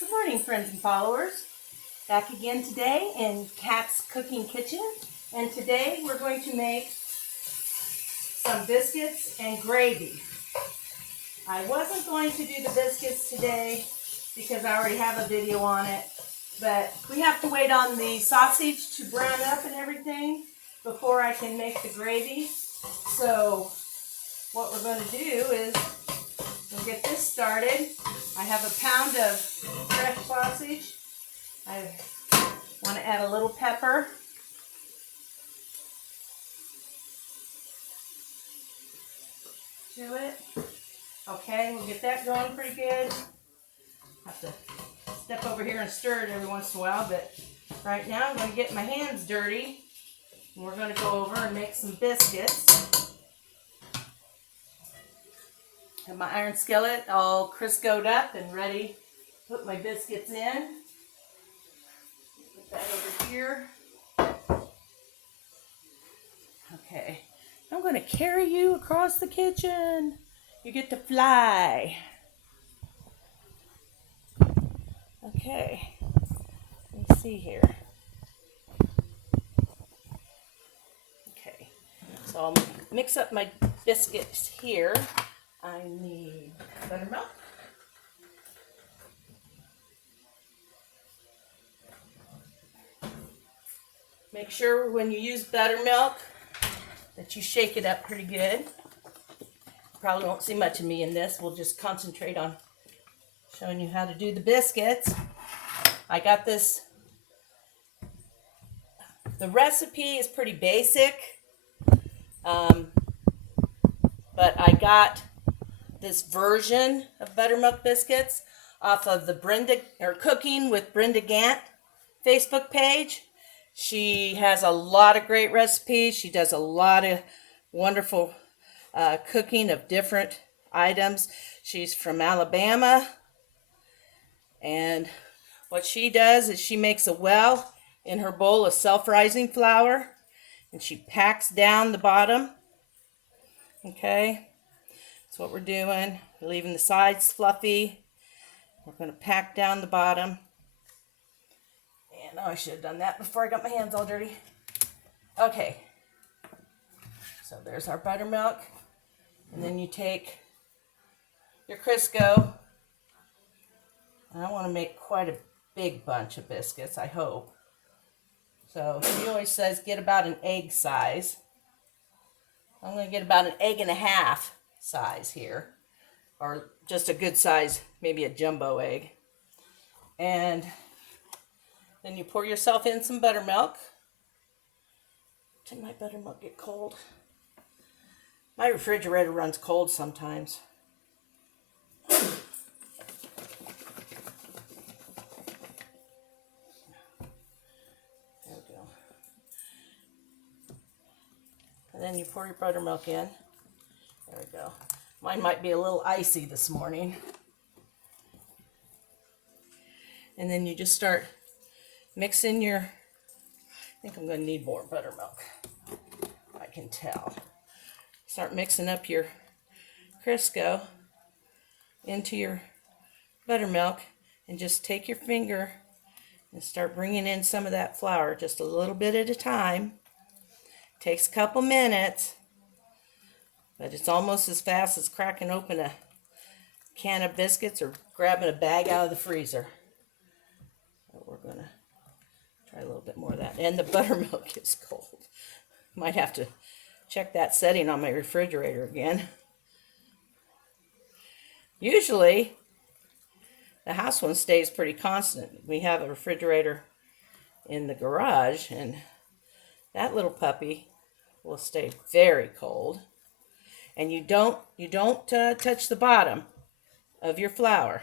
Good morning, friends and followers. Back again today in Kat's Cooking Kitchen. And today we're going to make some biscuits and gravy. I wasn't going to do the biscuits today because I already have a video on it. But we have to wait on the sausage to brown up and everything before I can make the gravy. So what we're going to do is we'll get this started. I have a pound of fresh sausage. I want to add a little pepper. To it. Okay, we'll get that going pretty good. Have to step over here and stir it every once in a while, but right now I'm going to get my hands dirty. And we're going to go over and make some biscuits. Have my iron skillet all Criscoed up and ready to put my biscuits in. Put that over here. Okay, I'm going to carry you across the kitchen. You get to fly. Okay, let's see here. Okay, so I'll mix up my biscuits here. I need buttermilk. Make sure when you use buttermilk that you shake it up pretty good. Probably won't see much of me in this. We'll just concentrate on showing you how to do the biscuits. I got this. The recipe is pretty basic, but I got this version of buttermilk biscuits off of the Cooking with Brenda Gant Facebook page. She has a lot of great recipes. She does a lot of wonderful cooking of different items. She's from Alabama, and what she does is she makes a well in her bowl of self-rising flour, and she packs down the bottom. Okay, that's what we're doing. We're leaving the sides fluffy. We're going to pack down the bottom. And I should have done that before I got my hands all dirty. Okay, so there's our buttermilk. And then you take your Crisco. I want to make quite a big bunch of biscuits, I hope. So she always says get about an egg size. I'm going to get about an egg and a half size here. Or just a good size, maybe a jumbo egg. And then you pour yourself in some buttermilk. Did my buttermilk get cold? My refrigerator runs cold sometimes. There we go. And then you pour your buttermilk in. There we go. Mine might be a little icy this morning. And then you just start mixing your, I think I'm going to need more buttermilk. I can tell. Start mixing up your Crisco into your buttermilk, and just take your finger and start bringing in some of that flour, just a little bit at a time. Takes a couple minutes, but it's almost as fast as cracking open a can of biscuits or grabbing a bag out of the freezer. So we're going to try a little bit more of that. And the buttermilk is cold. Might have to check that setting on my refrigerator again. Usually, the house one stays pretty constant. We have a refrigerator in the garage, and that little puppy will stay very cold. And you don't touch the bottom of your flour.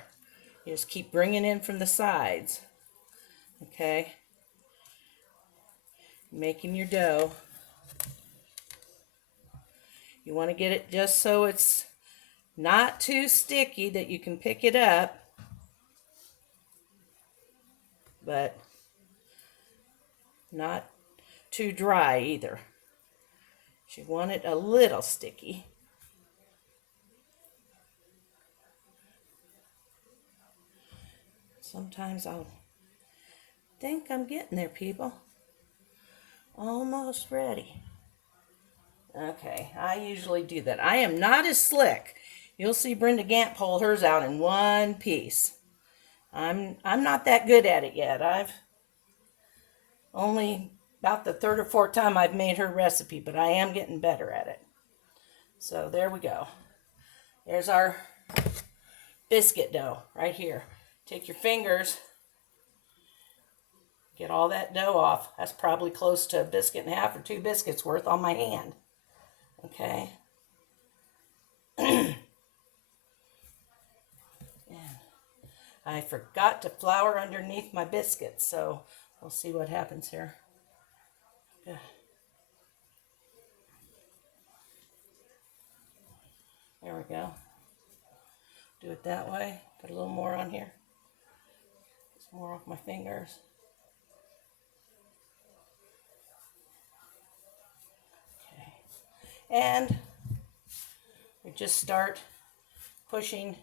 You just keep bringing in from the sides. Okay? Making your dough. You want to get it just so it's not too sticky that you can pick it up, but not too dry either. You want it a little sticky. Sometimes I'll think I'm getting there, people. Almost ready. Okay, I usually do that. I am not as slick. You'll see Brenda Gant pull hers out in one piece. I'm not that good at it yet. I've only about the third or fourth time I've made her recipe, but I am getting better at it. So there we go. There's our biscuit dough right here. Take your fingers, get all that dough off. That's probably close to a biscuit and a half or 2 biscuits worth on my hand. Okay. And I forgot to flour underneath my biscuits, so we'll see what happens here. Good. There we go. Do it that way. Put a little more on here. Some more off my fingers. Okay. And we just start pushing,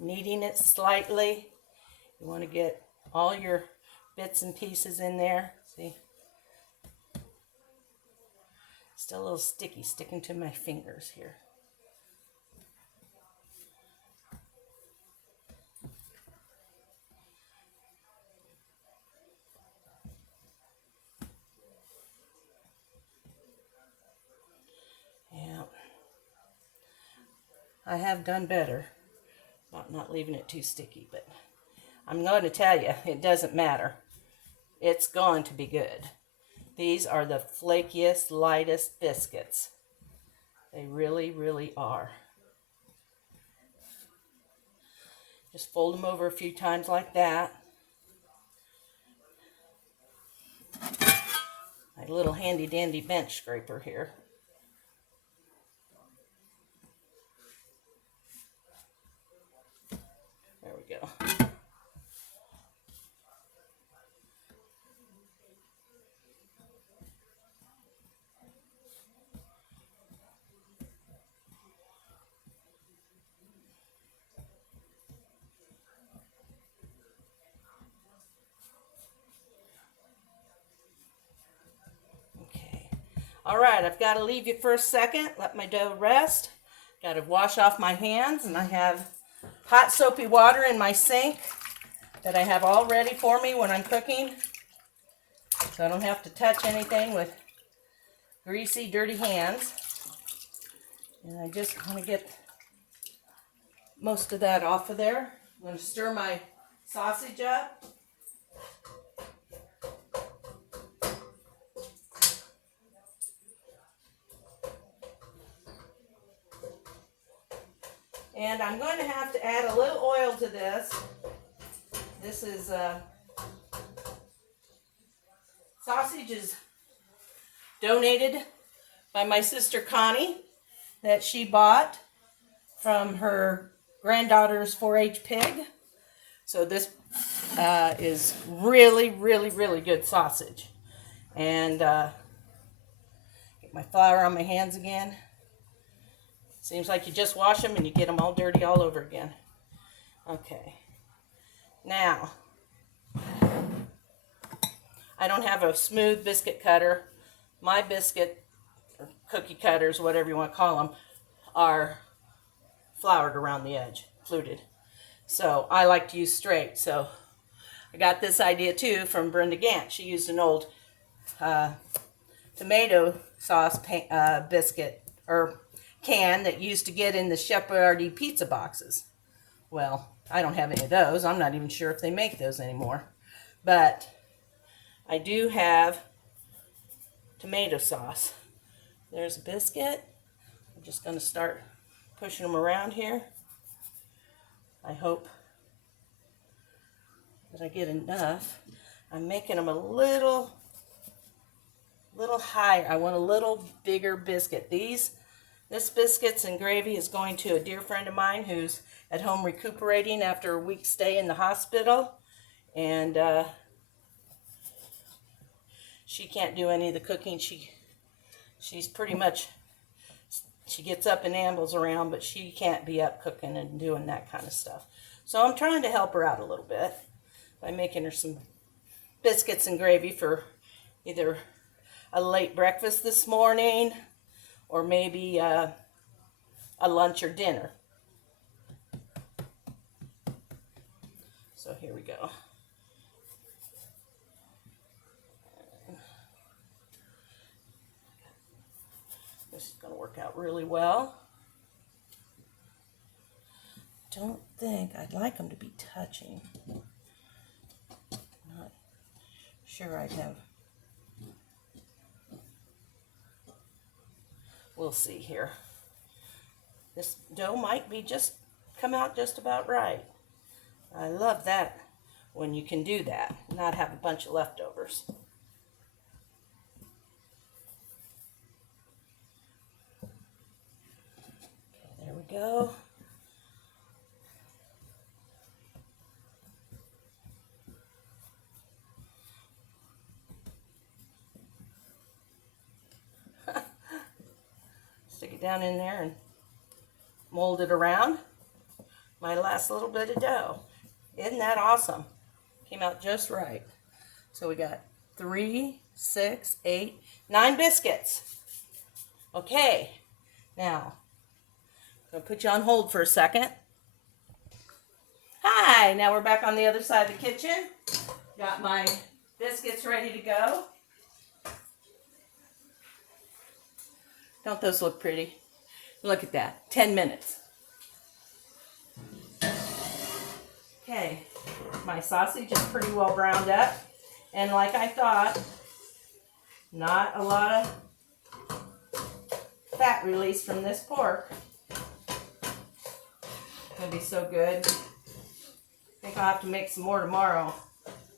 kneading it slightly. You want to get all your bits and pieces in there. See? Still a little sticky, sticking to my fingers here. Yeah. I have done better about not leaving it too sticky, but I'm going to tell you, it doesn't matter. It's going to be good. These are the flakiest, lightest biscuits. They really, really are. Just fold them over a few times like that. My little handy dandy bench scraper here. There we go. All right, I've got to leave you for a second, let my dough rest. Got to wash off my hands, and I have hot soapy water in my sink that I have all ready for me when I'm cooking. So I don't have to touch anything with greasy, dirty hands. And I just want to get most of that off of there. I'm going to stir my sausage up. And I'm going to have to add a little oil to this. This is sausage is donated by my sister Connie that she bought from her granddaughter's 4-H pig. So this is really, really, really good sausage. And get my flour on my hands again. Seems like you just wash them and you get them all dirty all over again. Okay. Now, I don't have a smooth biscuit cutter. My biscuit, or cookie cutters, whatever you want to call them, are floured around the edge, fluted. So I like to use straight. So I got this idea too from Brenda Gant. She used an old tomato sauce biscuit, or can that used to get in the Shepherdie pizza boxes. Well, I don't have any of those. I'm not even sure if they make those anymore. But I do have tomato sauce. There's a biscuit. I'm just going to start pushing them around here. I hope that I get enough. I'm making them a little higher. I want a little bigger biscuit. This biscuits and gravy is going to a dear friend of mine who's at home recuperating after a week's stay in the hospital. And she can't do any of the cooking. She's pretty much, she gets up and ambles around, but she can't be up cooking and doing that kind of stuff. So I'm trying to help her out a little bit. by making her some biscuits and gravy for either a late breakfast this morning or maybe a lunch or dinner. So here we go. This is going to work out really well. Don't think I'd like them to be touching. Not sure I'd have. We'll see here. This dough might be come out just about right. I love that when you can do that, not have a bunch of leftovers. Okay, there we go. Stick it down in there and mold it around. My last little bit of dough. Isn't that awesome? Came out just right. So we got 3, 6, 8, 9 biscuits. Okay, now I'm going to put you on hold for a second. Hi, now we're back on the other side of the kitchen. Got my biscuits ready to go. Don't those look pretty? Look at that, 10 minutes. Okay, my sausage is pretty well browned up. And like I thought, not a lot of fat release from this pork. Gonna be so good. I think I'll have to make some more tomorrow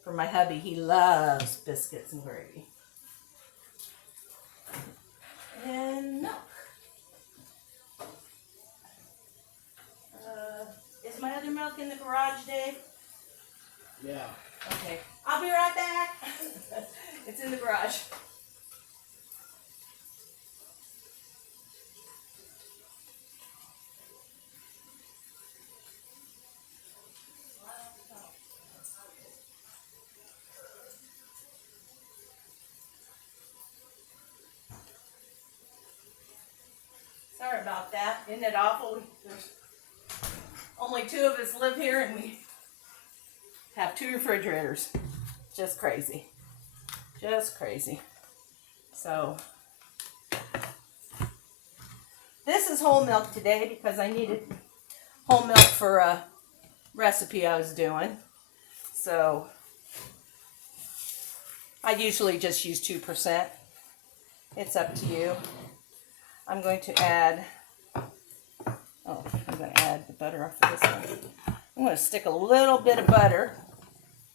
for my hubby. He loves biscuits and gravy. And milk. Is my other milk in the garage, Dave? Yeah. Okay. I'll be right back. It's in the garage. Sorry about that. Isn't it awful? There's only 2 of us live here and we have 2 refrigerators. Just crazy. Just crazy. So, this is whole milk today because I needed whole milk for a recipe I was doing. So, I usually just use 2%. It's up to you. I'm going to add, I'm going to add the butter off of this one. I'm going to stick a little bit of butter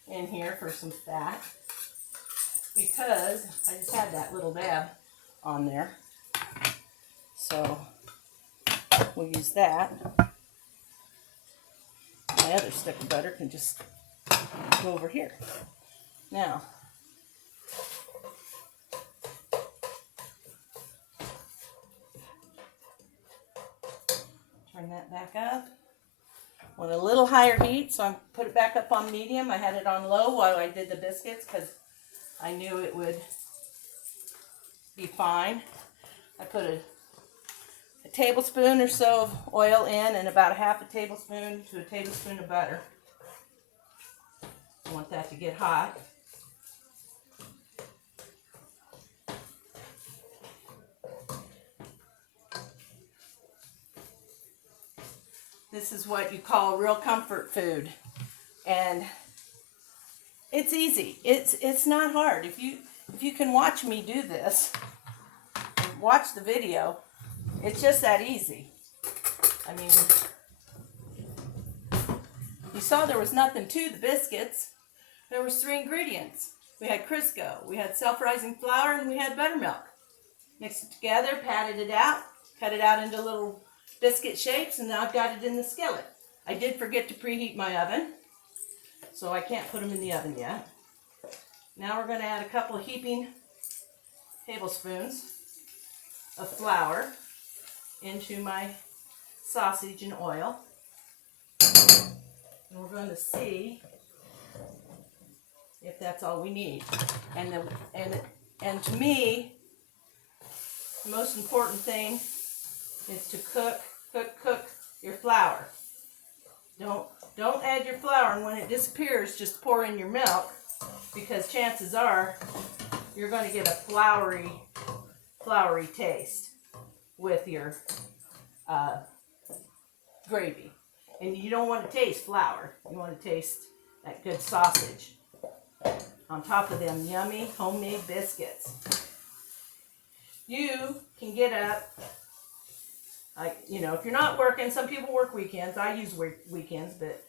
in here for some fat because I just had that little dab on there. So we'll use that. My other stick of butter can just go over here. Now, turn that back up. On a little higher heat, so I put it back up on medium. I had it on low while I did the biscuits because I knew it would be fine. I put a tablespoon or so of oil in and about a half a tablespoon to a tablespoon of butter. I want that to get hot. This is what you call real comfort food, and it's easy. It's not hard. If you can watch me do this, and watch the video, it's just that easy. I mean, you saw there was nothing to the biscuits. There was 3 ingredients. We had Crisco, we had self-rising flour, and we had buttermilk. Mixed it together, patted it out, cut it out into little biscuit shapes, and now I've got it in the skillet. I did forget to preheat my oven, so I can't put them in the oven yet. Now we're going to add a couple of heaping tablespoons of flour into my sausage and oil. And we're going to see that's all we need. And to me, the most important thing is to cook your flour. Don't add your flour, and when it disappears, just pour in your milk, because chances are you're going to get a floury taste with your gravy. And you don't want to taste flour. You want to taste that good sausage on top of them yummy homemade biscuits. You can get up, if you're not working, some people work weekends. I use weekends, but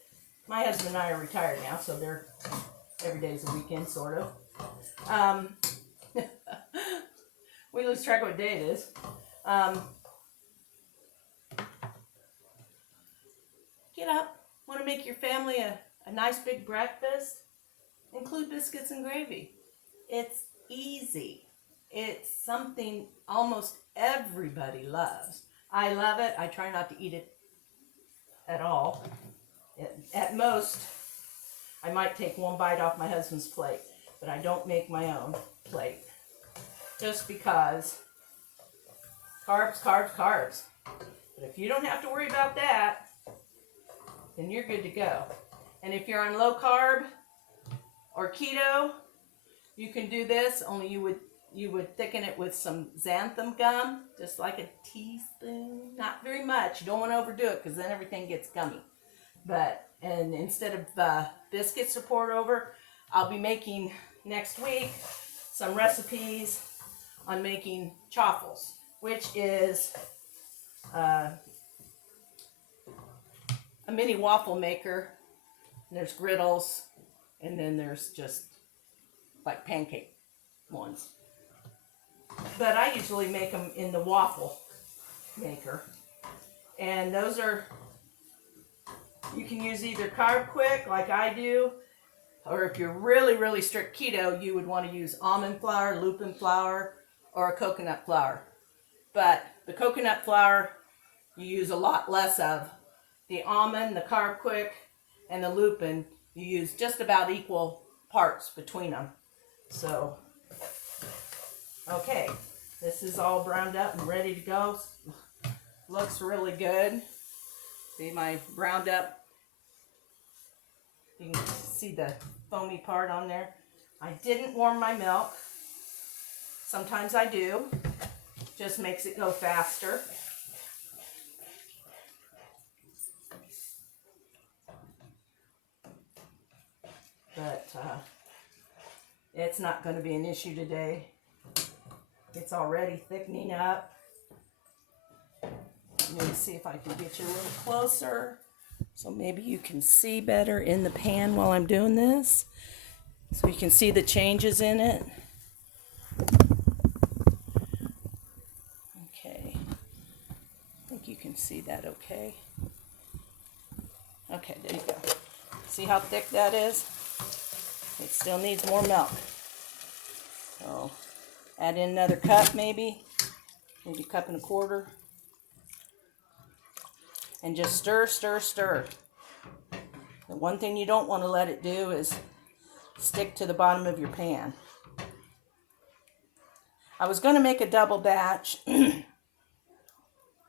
my husband and I are retired now, so every day's a weekend, sort of. We lose track of what day it is. Get up. Want to make your family a nice big breakfast? Include biscuits and gravy. It's easy. It's something almost everybody loves. I love it. I try not to eat it at all. At most, I might take one bite off my husband's plate, but I don't make my own plate. Just because carbs. But if you don't have to worry about that, then you're good to go. And if you're on low carb or keto, you can do this, only you would thicken it with some xanthan gum, just like a teaspoon. Not very much. You don't want to overdo it, because then everything gets gummy. And instead of biscuits to pour over, I'll be making next week some recipes on making chaffles, which is a mini waffle maker. And there's griddles, and then there's just like pancake ones. But I usually make them in the waffle maker. And those are, you can use either Carb Quick like I do, or if you're really strict keto, you would want to use almond flour, lupin flour, or a coconut flour. But the coconut flour you use a lot less of. The almond, the Carb Quick, and the lupin, you use just about equal parts between them. So, okay, this is all browned up and ready to go. Looks really good. See my browned up, you can see the foamy part on there. I didn't warm my milk. Sometimes I do. Just makes it go faster. But it's not going to be an issue today. It's already thickening up. Let me see if I can get you a little closer, so maybe you can see better in the pan while I'm doing this, so you can see the changes in it. Okay, I think you can see that okay. Okay, there you go. See how thick that is? It still needs more milk. So add in another cup, maybe a cup and a quarter. And just stir. The one thing you don't want to let it do is stick to the bottom of your pan. I was going to make a double batch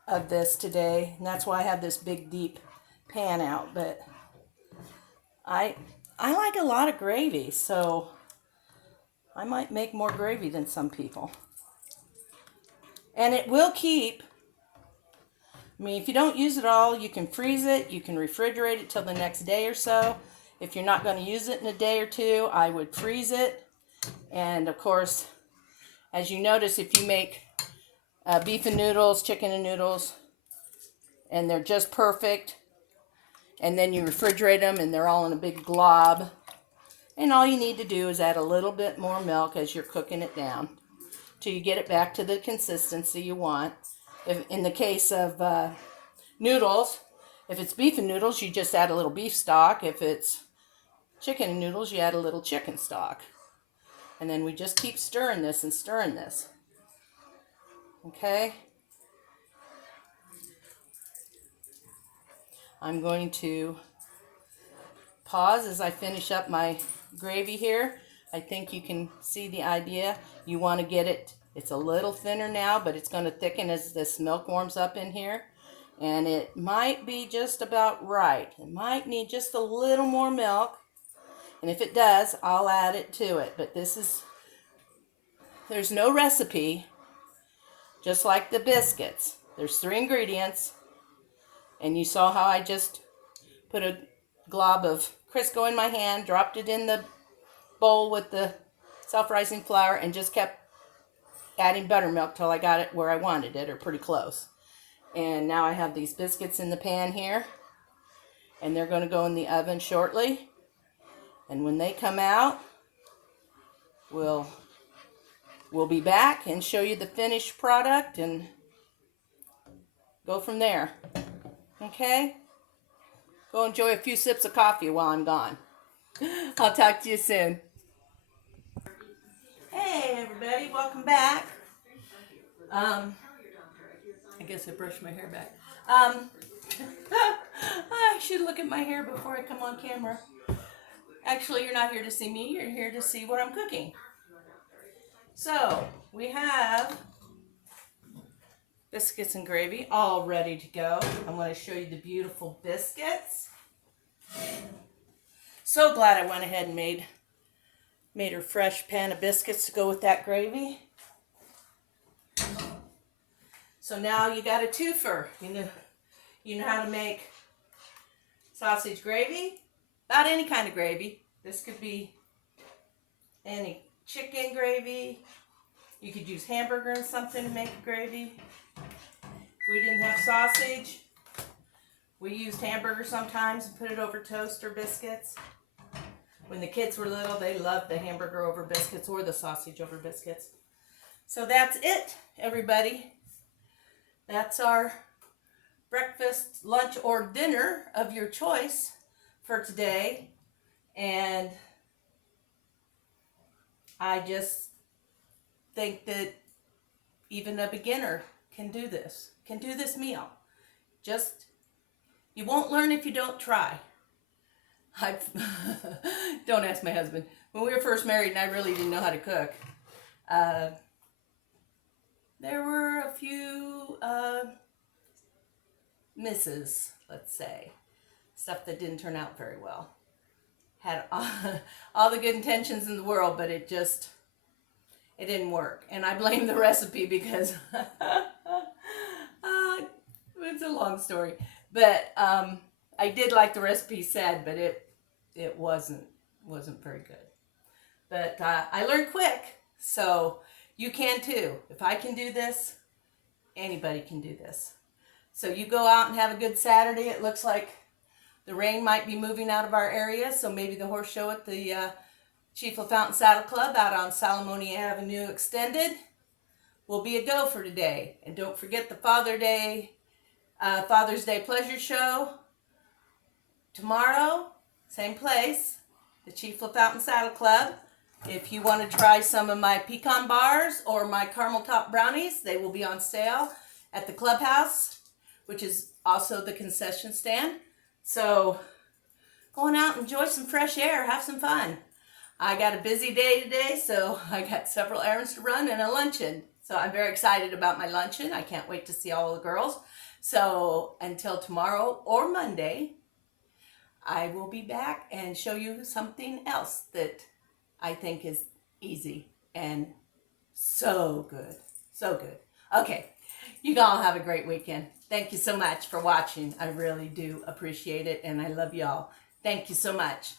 of this today, and that's why I have this big deep pan out, but I like a lot of gravy, so I might make more gravy than some people. And it will keep. I mean, if you don't use it all, you can freeze it. You can refrigerate it till the next day or so. If you're not going to use it in a day or two, I would freeze it. And, of course, as you notice, if you make beef and noodles, chicken and noodles, and they're just perfect, and then you refrigerate them and they're all in a big glob, and all you need to do is add a little bit more milk as you're cooking it down till you get it back to the consistency you want. If, in the case of noodles, if it's beef and noodles, you just add a little beef stock. If it's chicken and noodles, you add a little chicken stock. And then we just keep stirring this and stirring this. Okay? I'm going to pause as I finish up my gravy here. I think you can see the idea. You want to get it, it's a little thinner now, but it's going to thicken as this milk warms up in here. And it might be just about right. It might need just a little more milk. And if it does, I'll add it to it. But there's no recipe, just like the biscuits. There's 3 ingredients. And you saw how I just put a glob of Crisco in my hand, dropped it in the bowl with the self-rising flour, and just kept adding buttermilk till I got it where I wanted it, or pretty close. And now I have these biscuits in the pan here, and they're going to go in the oven shortly. And when they come out, we'll be back and show you the finished product and go from there. Okay? Go enjoy a few sips of coffee while I'm gone. I'll talk to you soon. Hey everybody, welcome back. I guess I brushed my hair back. I should look at my hair before I come on camera. Actually, you're not here to see me, you're here to see what I'm cooking. So, we have biscuits and gravy all ready to go. I'm going to show you the beautiful biscuits. So glad I went ahead and made her fresh pan of biscuits to go with that gravy. So now you got a twofer. You know how to make sausage gravy, about any kind of gravy. This could be any chicken gravy. You could use hamburger and something to make a gravy. If we didn't have sausage, we used hamburger sometimes and put it over toast or biscuits. When the kids were little, they loved the hamburger over biscuits or the sausage over biscuits. So that's it, everybody. That's our breakfast, lunch, or dinner of your choice for today. And I just think that even a beginner can do this meal. Just, you won't learn if you don't try. Don't ask my husband. When we were first married and I really didn't know how to cook, there were a few misses, let's say. Stuff that didn't turn out very well. Had all the good intentions in the world, but it didn't work. And I blame the recipe because it's a long story. But I did like the recipe said, but it wasn't very good. But I learned quick, so you can too. If I can do this, anybody can do this. So you go out and have a good Saturday. It looks like the rain might be moving out of our area, so maybe the horse show at the Chief LaFountain Saddle Club out on Salamone Avenue Extended will be a go for today. And don't forget the Father's Day Pleasure Show tomorrow, same place, the Chief LaFountain Saddle Club. If you want to try some of my pecan bars or my caramel top brownies, they will be on sale at the clubhouse, which is also the concession stand. So go on out, enjoy some fresh air, have some fun. I got a busy day today, so I got several errands to run and a luncheon. So I'm very excited about my luncheon. I can't wait to see all the girls. So until tomorrow or Monday, I will be back and show you something else that I think is easy and so good. So good. Okay, you all have a great weekend. Thank you so much for watching. I really do appreciate it, and I love y'all. Thank you so much.